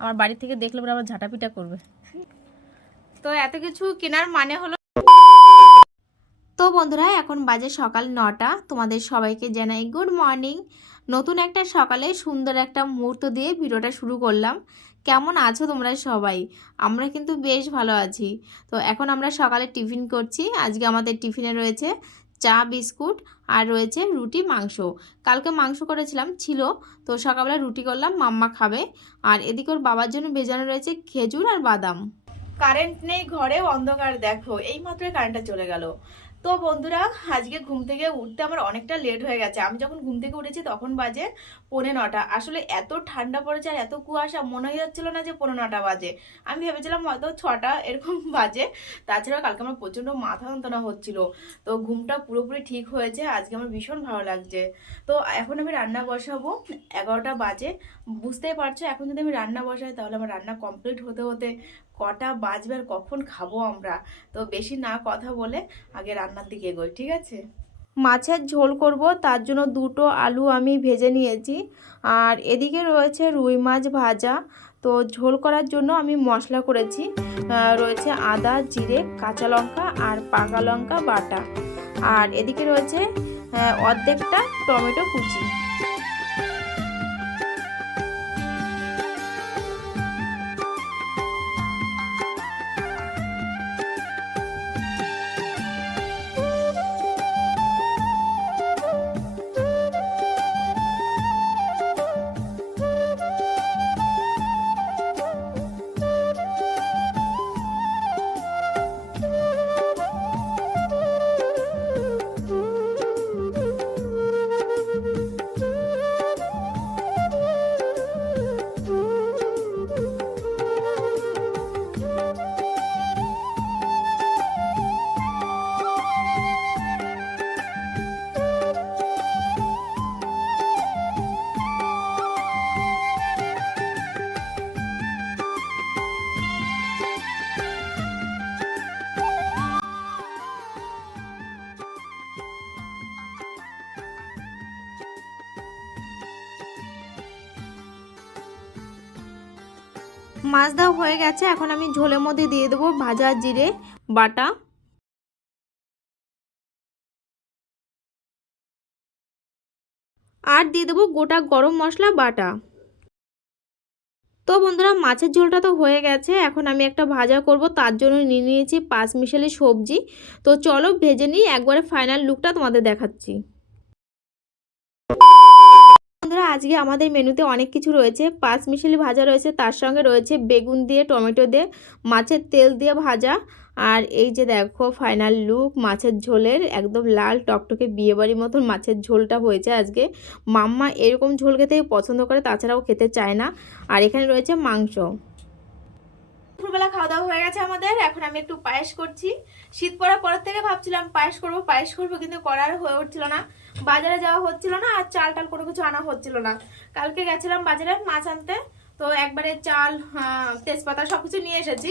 আমার বাড়ি থেকে দেখলে পরে আবার ঝাঁটাপিটা করবে। তো এত কিছু কেনার মানে হলো তো বন্ধুরা এখন বাজে সকাল নটা। তোমাদের সবাইকে জানাই গুড মর্নিং নতুন একটা সকালে সুন্দর একটা মুহূর্ত দিয়ে ভিডিওটা শুরু করলাম। কেমন আছো তোমরা সবাই? আমরা কিন্তু বেশ ভালো আছি। তো এখন আমরা সকালে টিফিন করছি। আজকে আমাদের টিফিনে রয়েছে চা, বিস্কুট আর রয়েছে রুটি, মাংস। কালকে মাংস করেছিলাম, ছিল। তো সকালবেলা রুটি করলাম, মাম্মা খাবে। আর এদিকে ওর বাবার জন্য ভেজানো রয়েছে খেজুর আর বাদাম। কারেন্ট নেই ঘরে অন্ধকার, দেখো। এই মাত্রই কারেন্টটা চলে গেল। তো বন্ধুরা, আজকে ঘুম থেকে উঠতে আমার অনেকটা লেট হয়ে গেছে। আমি যখন ঘুম থেকে উঠেছি তখন বাজে পৌনে নটা। আসলে এত ঠান্ডা পড়েছে আর এত কুয়াশা, মনে হয়ে যাচ্ছিল না যে পৌনে নটা বাজে। আমি ভেবেছিলাম হয়তো ছটা এরকম বাজে। তাছাড়া কালকে আমার প্রচণ্ড মাথা যন্ত্রণা হচ্ছিল। তো ঘুমটা পুরোপুরি ঠিক হয়েছে। আজকে আমার ভীষণ ভালো লাগছে। তো এখন আমি রান্না বসাবো। এগারোটা বাজে। বুঝতেই পারছ, এখন যদি আমি রান্না বসাই তাহলে আমার রান্না কমপ্লিট হতে হতে কটা বাজবে আর কখন খাব আমরা? তো বেশি না কথা বলে আগে রান্নার দিকে এগোই, ঠিক আছে? মাছের ঝোল করব, তার জন্য দুটো আলু আমি ভেজে নিয়েছি। আর এদিকে রয়েছে রুই মাছ ভাজা। তো ঝোল করার জন্য আমি মশলা করেছি। রয়েছে আদা, জিরে, কাঁচা লঙ্কা আর পাকা লঙ্কা বাটা। আর এদিকে রয়েছে অর্ধেকটা টমেটো কুচি। মাছ দেওয়া হয়ে গেছে, এখন আমি ঝোলের মধ্যে দিয়ে দেবো ভাজা জিরে, বাটা। আর দিয়ে দেবো গোটা গরম মশলা, বাটা। তো বন্ধুরা, মাছের ঝোলটা তো হয়ে গেছে, এখন আমি একটা ভাজা করব, তার জন্য নিয়ে নিয়েছি পাঁচ মিশালি সবজি। তো চলো ভেজে নিই, একবারে ফাইনাল লুকটা তোমাদের দেখাচ্ছি বন্ধুরা আজকে আমাদের মেনুতে অনেক কিছু রয়েছে। পাঁচ মিশালি ভাজা রয়েছে, তার সঙ্গে রয়েছে বেগুন দিয়ে, টমেটো দিয়ে, মাছের তেল দিয়ে ভাজা। আর এই যে দেখো ফাইনাল লুক মাছের ঝোলের একদম লাল টকটকে বিয়েবাড়ির মতন মাছের ঝোলটা হয়েছে আজকে। মাম্মা এরকম ঝোল খেতেই পছন্দ করে, তাছাড়াও খেতে চায় না। আর এখানে রয়েছে মাংস। দুপুরবেলা খাওয়া দাওয়া হয়ে গেছে আমাদের, এখন আমি একটু পায়েস করছি। শীত পড়ার পর থেকে ভাবছিলাম পায়েস করব পায়েস করব, কিন্তু করার হয়ে উঠছিল না। বাজারে যাওয়া হচ্ছিল না আর চাল টাল কোনো কিছু আনা হচ্ছিল না। কালকে গেছিলাম বাজারে মাছ আনতে, তো একবারে চাল তেজপাতা সবকিছু নিয়ে এসেছি।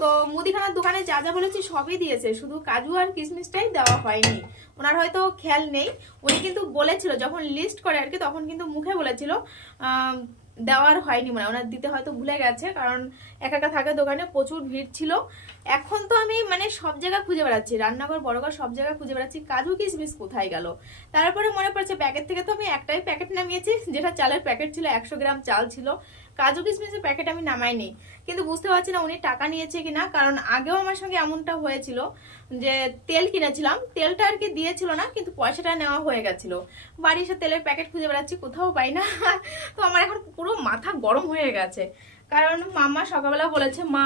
তো মুদিখানার দোকানে যা যা বলেছি সবই দিয়েছে, শুধু কাজু আর কিশমিশটাই দেওয়া হয়নি। ওনার হয়তো খেয়াল নেই, উনি কিন্তু বলেছিল, যখন লিস্ট করে আর কি, তখন কিন্তু মুখে বলেছিল দেওয়ার হয়নি মানে ওনার দিতে হয়তো ভুলে গেছে, কারণ একা একা থাকা দোকানে, প্রচুর ভিড় ছিল। এখন তো আমি মানে সব জায়গায় খুঁজে বেড়াচ্ছি। রান্নাঘর, বড় ঘর সব জায়গায় খুঁজে বেড়াচ্ছি। কাজু কিশমিশ কোথায় গেল? তারপরে মনে পড়ছে প্যাকেট থেকে তো আমি একটাই প্যাকেট নামিয়েছি, যেটা চালের প্যাকেট ছিল, একশো গ্রাম চাল ছিল। কাজু কিশমিশের প্যাকেট আমি নামাইনি। কিন্তু বুঝতে পারছি না উনি টাকা নিয়েছে কিনা, কারণ আগেও আমার সঙ্গে এমনটা হয়েছিল যে তেল কিনেছিলাম, তেলটা আর কি দিয়েছিল না, কিন্তু পয়সাটা নেওয়া হয়ে গেছিল। বাড়ি এসে তেলের প্যাকেট খুঁজে বেড়াচ্ছি, কোথাও পাই না। তো আমার এখন পুরো মাথা গরম হয়ে গেছে। কারণ মাম্মা সকালবেলা বলেছে, মা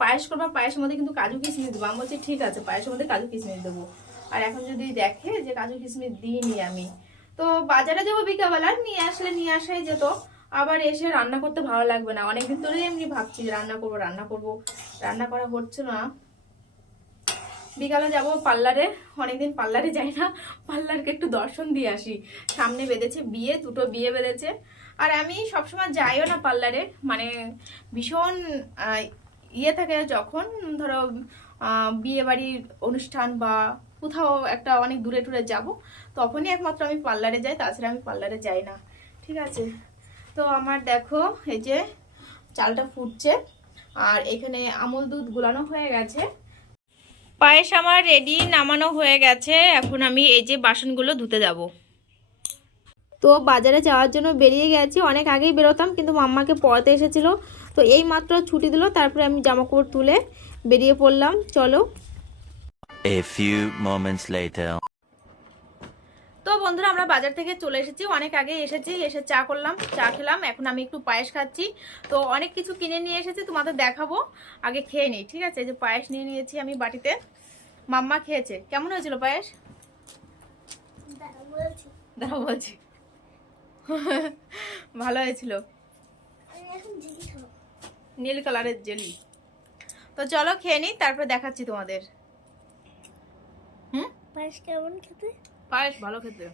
পায়েস করবা, পায়েসের মধ্যে কিন্তু কাজু কিশমিশ দেবো। আমি বলছি, ঠিক আছে, পায়েসের মধ্যে কাজু কিশমিশ দেবো। আর এখন যদি দেখে যে কাজু কিশমিশ দিইনি আমি, তো বাজারে যাব বিকালবেলা, নিয়ে আসলে নিয়ে আসাই যেত। আবার এসে রান্না করতে ভালো লাগবে না। অনেকদিন ধরেই এমনি ভাবছি রান্না করব, রান্না করব। রান্না করা হচ্ছে না। বিকালে যাব পার্লারে। অনেকদিন পার্লারে যাই না। পার্লারকে একটু দর্শন দিয়ে আসি। সামনে বেঁধেছে বিয়ে, দুটো বিয়ে বেঁধেছে। আর আমি সবসময় যাইও না পার্লারে। মানে ভীষণ ইয়ে থাকে যখন, ধরো বিয়ে বাড়ির অনুষ্ঠান বা কোথাও একটা অনেক দূরে টুরে যাব, তখনই একমাত্র আমি পার্লারে যাই, তাছাড়া আমি পার্লারে যাই না। ঠিক আছে? তো আমার দেখো, এই যে চালটা ফুটছে, আর এখানে আমল দুধ গুলানো হয়ে গেছে। পায়েস আমার রেডি নামানো হয়ে গেছে, এখন আমি এই যে বাসনগুলো ধুতে যাব। তো বাজারে যাওয়ার জন্য বেরিয়ে গেছি। অনেক আগেই বেরোতাম কিন্তু মাম্মাকে পড়াতে এসেছিল। তো এই মাত্র ছুটি দিল তারপরে আমি জামা কাপড় তুলে বেরিয়ে পড়লাম। চলো। A few moments later. তো বন্ধুরা আমরা বাজার থেকে চলে এসেছি। অনেক আগে এসেছি এসে চা করলাম চা খেলাম। এখন আমি একটু পায়েস খাচ্ছি। তো অনেক কিছু কিনে নিয়ে এসেছি তোমাদের দেখাবো। আগে খেয়ে নিই ঠিক আছে? এই যে পায়েস নিয়ে নিয়েছি আমি বাটিতে। মাম্মা খেয়েছে। কেমন হয়েছিল পায়েস? দাঁড়া বলছি। ভালো হয়েছিল। নীল কালারের জেলি। তো চলো খেয়ে নিই তারপরে দেখাচ্ছি তোমাদের। হুম? পায়েস কেমন খেতে? পায়েস ভালো খেতে।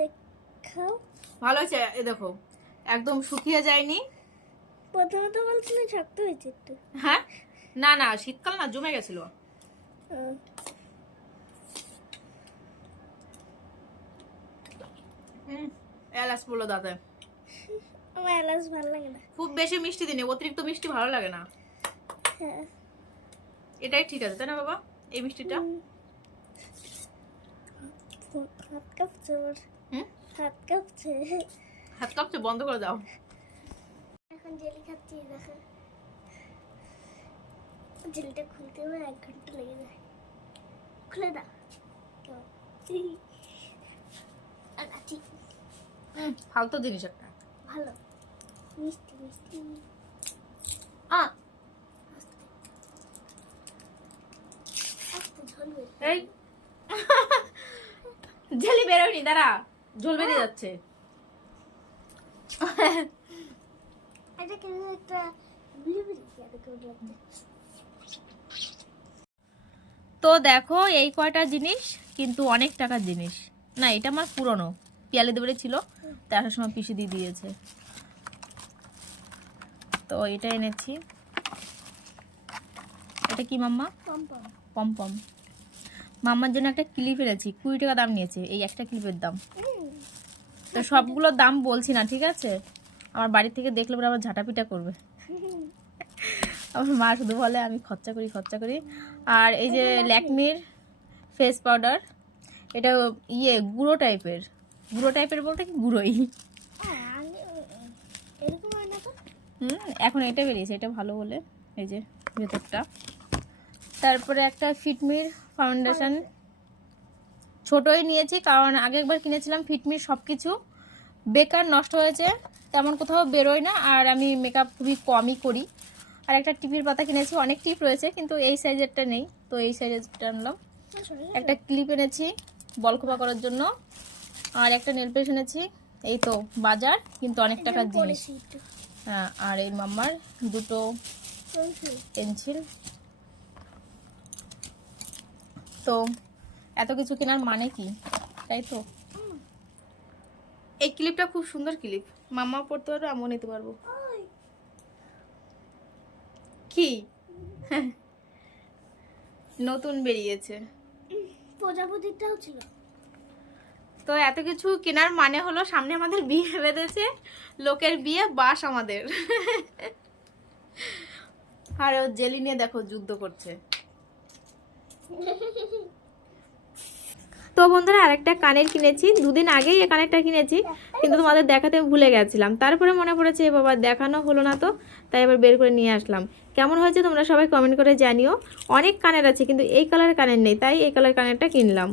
দেখাও। ভালো হয়েছে এ দেখো একদম শুকিয়ে যায়নি। প্রথমে তো বলছিল শক্ত হয়েছে একটু। হ্যাঁ? না না শীতকাল না জমে গেছিল। হুম, এলাচ বলল দাদা। আমার এলাচ ভালো লাগে না। খুব বেশি মিষ্টি দিনে অতিরিক্ত মিষ্টি ভালো লাগে না। হ্যাঁ। এটাই ঠিক আছে তাই না বাবা? এই মিষ্টিটা? হাত কাঁপছে হুম? হাত কাঁপছে। হাত কাঁপছে বন্ধ করে দাও। এখন জেলি খাচ্ছি দেখো। জেলিটা খুলতে আমার এক ঘণ্টা লেগে যায়। খুলে দাও। কেউ হুম, ফালতু জিনিস একটা। ভালো। মিষ্টি মিষ্টি। আ। এই। জেলি বেরোয়নি দাঁড়া। ঝোল বেরিয়ে যাচ্ছে। এটা কেন একটা তো দেখো এই কয়টা জিনিস কিন্তু অনেক টাকার জিনিস। না এটা আমার পুরনো। পিয়ালি দেবারে ছিল তো আসার সময় পিসি দিয়ে দিয়েছে। তো এটা এনেছি। এটা কি মাম্মা? পম পম পম পম মাম্মার জন্য একটা ক্লিপ এনেছি কুড়ি টাকা দাম নিয়েছে এই একটা ক্লিপের দাম। তো সবগুলো দাম বলছি না ঠিক আছে? আমার বাড়ি থেকে দেখলে পরে আবার ঝাঁটাপিটা করবে। আমার মা শুধু বলে আমি খরচা করি খরচা করি। আর এই যে ল্যাকমির ফেস পাউডার এটা ইয়ে গুঁড়ো টাইপের গুঁড়ো টাইপের বলতে কি গুঁড়োই হয় হুম এখন এটা বেরিয়েছে এটা ভালো বলে এই যে ভেতরটা। তারপরে একটা ফিটমির ফাউন্ডেশন ছোটই নিয়েছি কারণ আগে একবার কিনেছিলাম ফিটমির সব কিছু বেকার নষ্ট হয়েছে তেমন কোথাও বেরোয় না আর আমি মেকআপ খুবই কমই করি। আর একটা টিপির পাতা কিনেছি অনেক টিপ রয়েছে কিন্তু এই সাইজেরটা নেই তো এই সাইজেরটা আনলাম। একটা ক্লিপ এনেছি বল করার জন্য। আর একটা নেল পেশ এনেছি। এই তো বাজার কিন্তু অনেক টাকার জিনিস। হ্যাঁ আর এই মাম্মার দুটো পেন্সিল তো এত কিছু কেনার মানে কি? তাই তো? এই ক্লিপটা খুব সুন্দর ক্লিপ মাম্মা পড়তে পারবে আমিও নিতে পারব। কি? নতুন বেরিয়েছে। প্রজাপতিটাও ছিল। তো এত কিছু কেনার মানে হলো সামনে আমাদের বিয়ে বেঁধেছে, লোকের বিয়ে, বাস আমাদের। আর ও জেলি নিয়ে দেখো যুদ্ধ করছে। তো বন্ধুরা, আরেকটা কানের কিনেছি। দুদিন আগেই এই কানেরটা কিনেছি, কিন্তু তোমাদের দেখাতে ভুলে গেছিলাম। তারপরে মনে পড়েছে বাবা, দেখানো হলো না তো, তাই এবার বের করে নিয়ে আসলাম। কেমন হয়েছে তোমরা সবাই কমেন্ট করে জানিও। অনেক কানের আছে, কিন্তু এই কালার কানের নেই, তাই এই কালার কানেরটা কিনলাম।